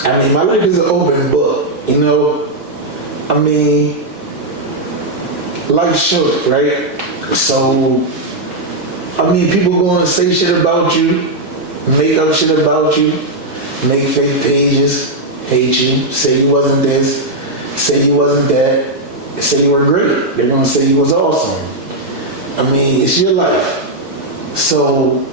I mean, my life is an open book, you know? I mean, life's short, right? So, I mean, people go and say shit about you, make up shit about you, make fake pages, hate you, say you wasn't this, say you wasn't that, say you were great. They're gonna say you was awesome. I mean, it's your life. So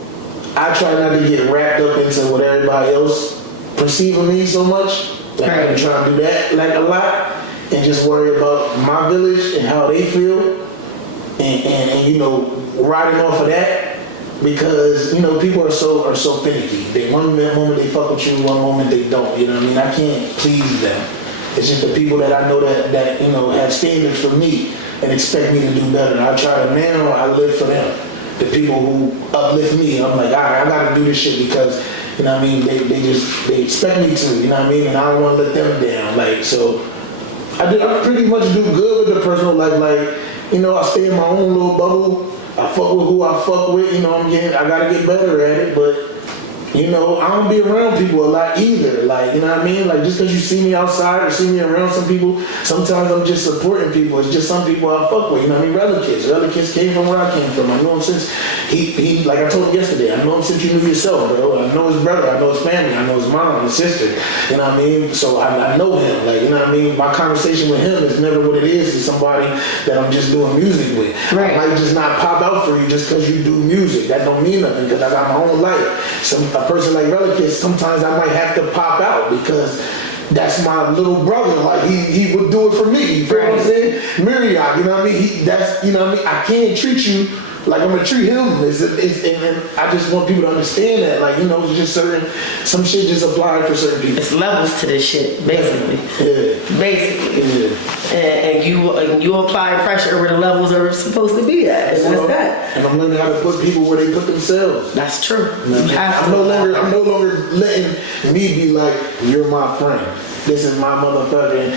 I try not to get wrapped up into what everybody else perceive of me so much. Like I can try to do that like a lot and just worry about my village and how they feel and you know, riding off of that. Because, you know, people are so finicky. They one moment they fuck with you, one moment they don't. You know what I mean? I can't please them. It's just the people that I know that you know, have standards for me and expect me to do better. I try to now, I live for them. The people who uplift me, I'm like, all right, I gotta do this shit because, you know what I mean, they expect me to, you know what I mean? And I don't wanna let them down. Like, so I pretty much do good with the personal life. Like, you know, I stay in my own little bubble. I fuck with who I fuck with, you know, I gotta get better at it, but, you know, I don't be around people a lot either, like, you know what I mean? Like, just because you see me outside or see me around some people, sometimes I'm just supporting people. It's just some people I fuck with, you know what I mean? Relatives came from where I came from. I know him since, he like I told him yesterday, I know him since you knew yourself, bro. I know his brother, I know his family, I know his mom, his sister, you know what I mean? So I know him, like, you know what I mean? My conversation with him is never what it is to somebody that I'm just doing music with. Right. I might just not pop out for you just because you do music. That don't mean nothing because I got my own life. A person like Relatives, sometimes I might have to pop out because that's my little brother. Like he would do it for me. You feel what I'm saying? Myriad, you know what I mean? You know what I mean? I can't treat you like I'm gonna treat him. And I just want people to understand that. Like, you know, it's just some shit just applied for certain people. It's levels to this shit, basically. Yeah. Basically. Yeah. And you apply pressure where the levels are supposed to be at. And that's that. And I'm learning how to put people where they put themselves. That's true. You know, I'm no longer letting me be like, you're my friend. This is my motherfucking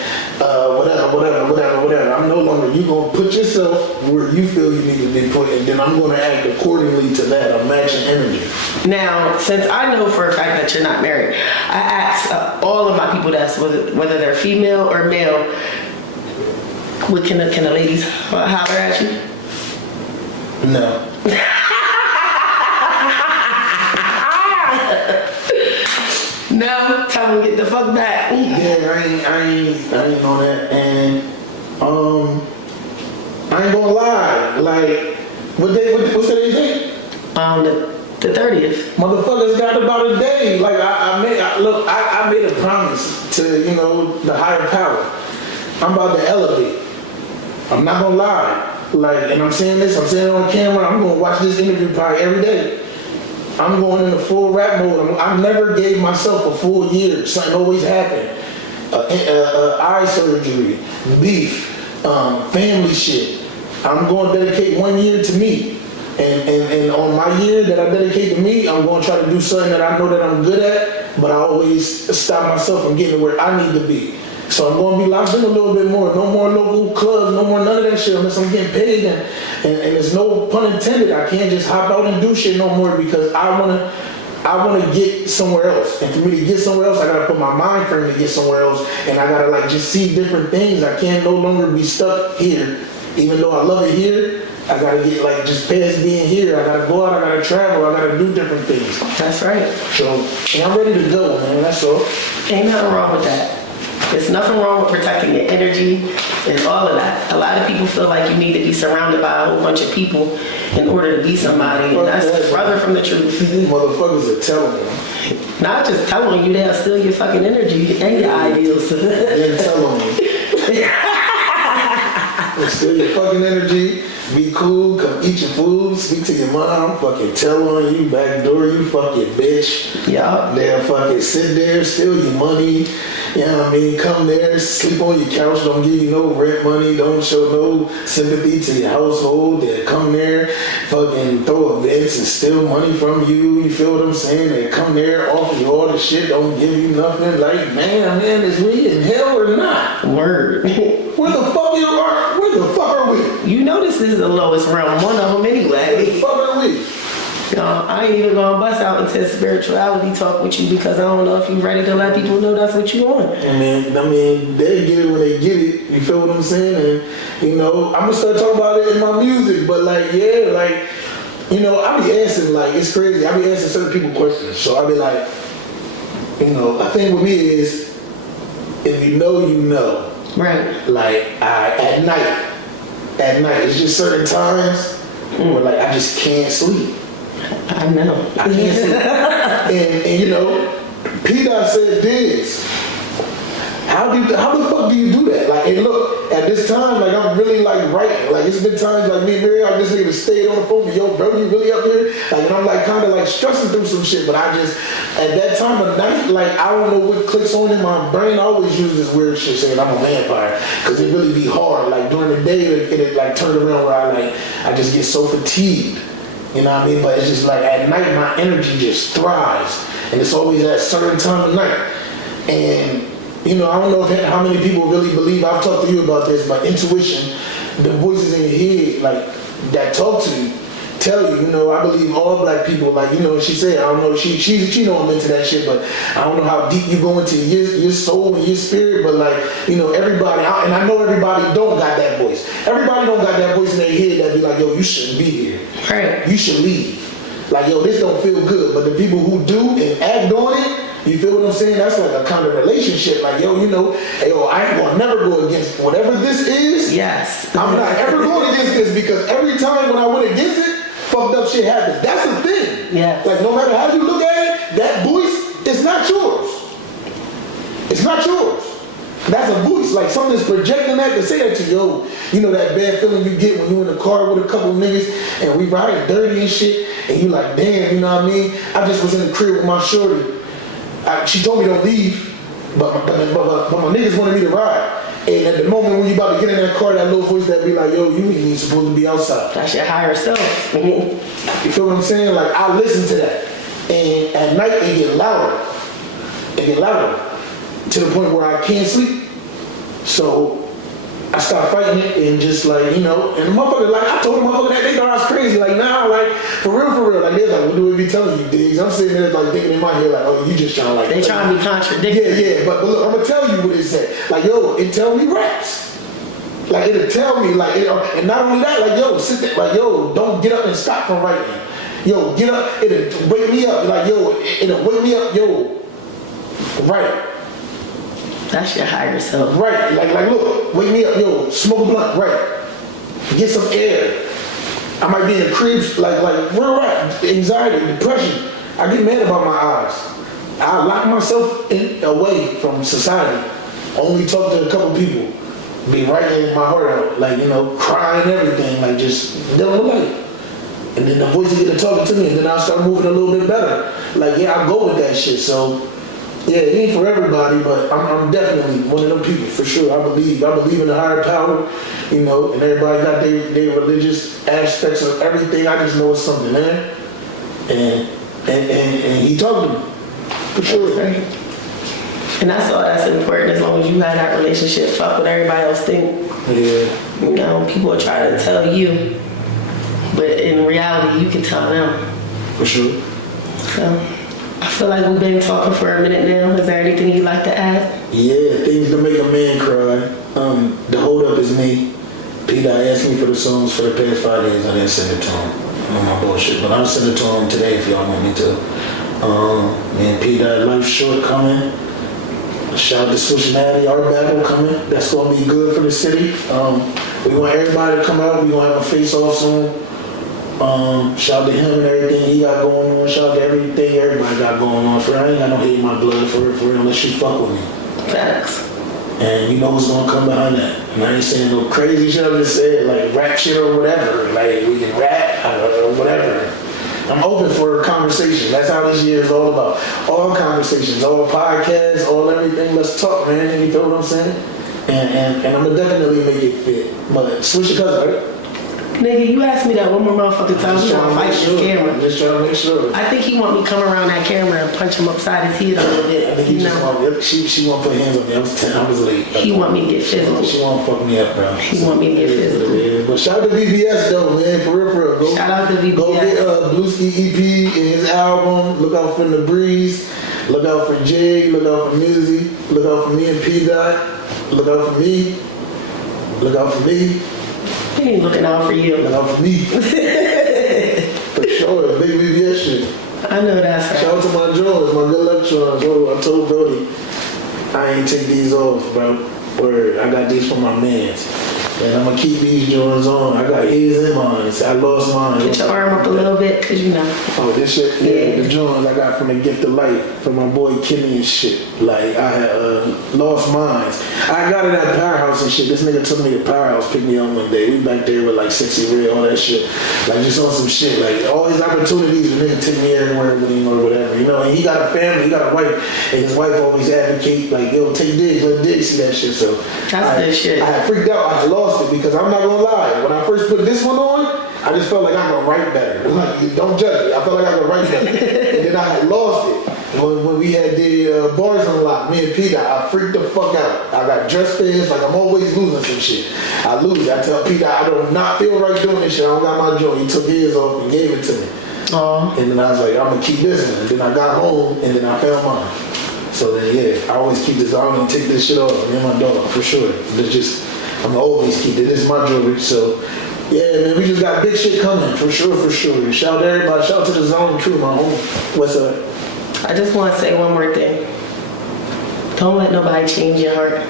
whatever. I'm no longer, you gonna put yourself where you feel you need to be put, and then I'm gonna act accordingly to that. I'm matching energy. Now, since I know for a fact that you're not married, I ask all of my people that's whether they're female or male, can the ladies holler at you? No. No, tell them get the fuck back. Yeah, I ain't on that, and I ain't gonna lie. Like, what's that day? The 30th. Motherfuckers got about a day. Like I made a promise to, you know, the higher power. I'm about to elevate. I'm not gonna lie. Like, and I'm saying it on camera. I'm gonna watch this interview probably every day. I'm going in a full rap mode. I never gave myself a full year. Something always happened. Eye surgery, beef, family shit. I'm going to dedicate 1 year to me. And on my year that I dedicate to me, I'm going to try to do something that I know that I'm good at, but I always stop myself from getting where I need to be. So I'm going to be locked in a little bit more. No more local clubs, no more none of that shit unless I'm getting paid. And there's no pun intended. I can't just hop out and do shit no more because I want to get somewhere else. And for me to get somewhere else, I got to put my mind frame to get somewhere else. And I got to like just see different things. I can't no longer be stuck here. Even though I love it here, I got to get like just past being here. I got to go out, I got to travel, I got to do different things. That's right. So, and I'm ready to go, man. That's all. Ain't nothing wrong with that. There's nothing wrong with protecting your energy and all of that. A lot of people feel like you need to be surrounded by a whole bunch of people in order to be somebody, and that's further from the truth. These motherfuckers are telling me. Not just telling you, they'll steal your fucking energy and your ideals. They're telling me. They steal your fucking energy. be cool, come eat your food, speak to your mom, fucking tell on you, backdoor you, fucking bitch. Yeah. They'll fucking sit there, steal your money. You know what I mean? Come there, sleep on your couch, don't give you no rent money, don't show no sympathy to your household. They'll come there, fucking throw events and steal money from you. You feel what I'm saying? They come there, offer you all the shit, don't give you nothing. Like, man, is we in hell or not? Word. Where the fuck are? Where the fuck are we? You know this is the lowest realm, one of them anyway. Where the fuck are we? I ain't even gonna bust out into spirituality talk with you because I don't know if you're ready to let people know that's what you want. I mean, they get it when they get it. You feel what I'm saying? And, you know, I'm gonna start talking about it in my music. But, like, yeah, like, you know, I be asking, like, it's crazy. I be asking certain people questions. So I be like, you know, the thing with me is, if you know, you know. Right. Like, at night, it's just certain times where, like, I just can't sleep. I know. I can't sleep. and you know, P-Dot said this. How the fuck do you do that? Like, and look, at this time, like, I'm really, like, writing. Like, it's been times, like, me and Mary, I just nigga stayed on the phone with, yo, bro, you really up here? Like, and I'm, like, kind of, like, stressing through some shit, but I just, at that time of night, like, I don't know what clicks on in my brain. I always use this weird shit saying I'm a vampire, because it really be hard. Like, during the day, it like, turned around where I just get so fatigued. You know what I mean? But it's just like at night, my energy just thrives. And it's always at a certain time of night. And, you know, I don't know how many people really believe, I've talked to you about this, but intuition, the voices in your head, like, that talk to you, tell you, you know, I believe all black people, like, you know, she said, I don't know, she know I'm into that shit, but I don't know how deep you go into your soul and your spirit, but, like, you know, everybody, and I know everybody don't got that voice. Everybody don't got that voice in their head that be like, yo, you shouldn't be here. Right. You should leave. Like, yo, this don't feel good. But the people who do and act on it, you feel what I'm saying? That's like a kind of relationship. Like, yo, you know, hey, yo, I ain't gonna never go against whatever this is. Yes. I'm not ever going against this because every time when I went against it, fucked up shit happens. That's the thing. Yeah. Like, no matter how you look at it, that voice is not yours. It's not yours. That's a voice, like something's projecting that to say that to you. Yo, you know that bad feeling you get when you in the car with a couple niggas and we riding dirty and shit, and you like, damn, you know what I mean? I just was in the crib with my shorty. She told me don't leave, but my niggas wanted me to ride. And at the moment when you about to get in that car, that little voice that be like, yo, you ain't supposed to be outside. That's your higher self. You feel what I'm saying? Like, I listen to that. And at night, it get louder. It get louder. To the point where I can't sleep. So I stopped fighting it and just like, you know, and the motherfucker, like, I told the motherfucker that they thought I was crazy. Like, nah, like, for real. Like, they're like, what do we be telling you, Diggs? I'm sitting there like thinking in my head, like, oh, you just trying to like. They trying to be contradictory. Yeah, but look, I'm gonna tell you what it said. Like, yo, it tell me raps. Like, it'll tell me, like, and not only that, like, yo, sit there, like, yo, don't get up and stop from writing. Yo, get up, it'll wake me up. Like, yo, it'll wake me up, yo, right. That's your higher self. Right. Like, look, wake me up, yo, smoke a blunt, right. Get some air. I might be in the crib, like, real rap, anxiety, depression. I get mad about my eyes. I lock myself away from society. Only talk to a couple people. Be writing my heart out, like, you know, crying, everything, like, just dealing with life. And then the voices get to talking to me, and then I'll start moving a little bit better. Like, yeah, I go with that shit, so. Yeah, it ain't for everybody, but I'm definitely one of them people, for sure. I believe in the higher power, you know, and everybody got their religious aspects of everything. I just know it's something there. And he talked to me, for sure. And that's all that's important, as long as you have that relationship. Fuck what everybody else think. Yeah. You know, people will try to tell you, but in reality, you can tell them. For sure. So. I feel like we've been talking for a minute now. Is there anything you'd like to add? Yeah, things to make a man cry. The hold up is me. Peter asked me for the songs for the past 5 days. I didn't send it to him. No my bullshit, but I'll send it to him today if y'all want me to. And Peter, Life Short coming. Shout out to Cincinnati, our battle coming. That's gonna be good for the city. We want everybody to come out. We gonna have a face off soon. Shout out to him and everything he got going on. Shout out to everything everybody got going on. For I ain't got no hate in my blood for real unless you fuck with me. Facts. And you know what's gonna come behind that. And I ain't saying no crazy shit, I'm just saying like rap shit or whatever. Like we can rap or whatever. I'm open for a conversation. That's how this year is all about. All conversations, all podcasts, all everything. Let's talk, man. You feel what I'm saying? And I'm gonna definitely make it fit. But switch your cousin, right? Nigga, you asked me that one more motherfucking time. You want to fight this camera. I'm just trying to make sure. I think he want me to come around that camera and punch him upside his head. Yeah, I think he just want me. She want to put hands on me. I was late. He want me to get physical. She want to fuck me up, bro. He want me to get physical. Yeah. But shout out to VBS though, man. For real. Go, shout out to VBS. Go get Blueski EP and his album. Look out for The Breeze. Look out for Jay. Look out for Mizzy. Look out for me and P Dot. Look out for me. Look out for me. He ain't looking out for you. Look out for me. For sure. Big VBS shit. I know that's right. Shout out to my Jones, my good luck Jones. I told Brody, I ain't take these off, bro. Word, I got these from my mans. And I'm gonna keep these Jordans on. I got his and mine. I lost mine. Put your arm up a little bit, cause you know. Oh, this shit, yeah. The Jordans I got from the Gift of Light, from my boy Kimmy and shit. Like, I had lost mine. I got it at Powerhouse and shit. This nigga took me to Powerhouse, picked me up one day. We back there with like Sexy Red, all that shit. Like, just on some shit. Like, all these opportunities, the nigga take me everywhere with him or whatever. You know, and he got a family, he got a wife, and his wife always advocate, like, yo, take Diggs, let Diggs see that shit. So, that's good shit. I freaked out. I lost it because I'm not gonna lie. When I first put this one on, I just felt like I'm gonna write better. Like, don't judge me. I felt like I'm gonna write better. And then I had lost it. When we had the bars unlocked, me and Peter, I freaked the fuck out. I got dressed fast, like I'm always losing some shit. I lose. I tell Peter, I do not feel right doing this shit. I don't got my joint. He took his off and gave it to me. Aww. And then I was like, I'm gonna keep this one. And then I got home and then I found mine. So then yeah, I always keep this. I don't even take this shit off. Me and my dog, for sure. It's just, I'm gonna always keep it. This is my jewelry. So yeah, man, we just got big shit coming, for sure. Shout out to everybody. Shout out to the Zone True, my home. What's up? I just want to say one more thing. Don't let nobody change your heart.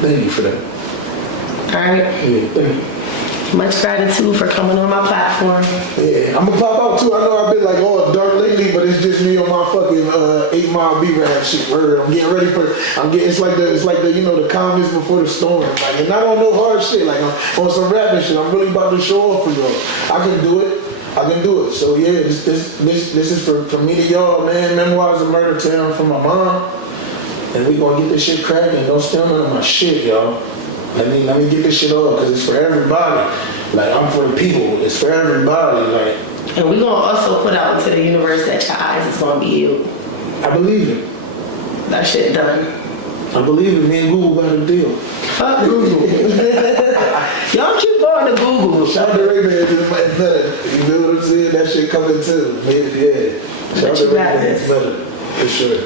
Thank you for that. Alright? Yeah, thank you. Much gratitude for coming on my platform. Yeah, I'm gonna pop out too. I know I've been like all dark lately, but it's just me on my fucking 8 Mile B-Rap shit. Word. I'm getting ready for. It's like the you know the calmness before the storm. Like, and I don't know hard shit. Like I'm on some rapping shit. I'm really about to show off for y'all. I can do it. So yeah, this is for me to y'all, man. Memoirs of Murder Town from my mom, and we gonna get this shit cracking. Don't steal none of my shit, y'all. Let me get this shit off, because it's for everybody. Like, I'm for the people. It's for everybody. Like, and we're gonna also put out into the universe that your eyes is gonna be healed. I believe it. That shit done. I believe it. Me and Google got a deal. Fuck Google. Y'all keep going to Google. Shout out to Ray Man to the better. You know what I'm saying? That shit coming too. Maybe, yeah. Shout out to Ray Man. For sure.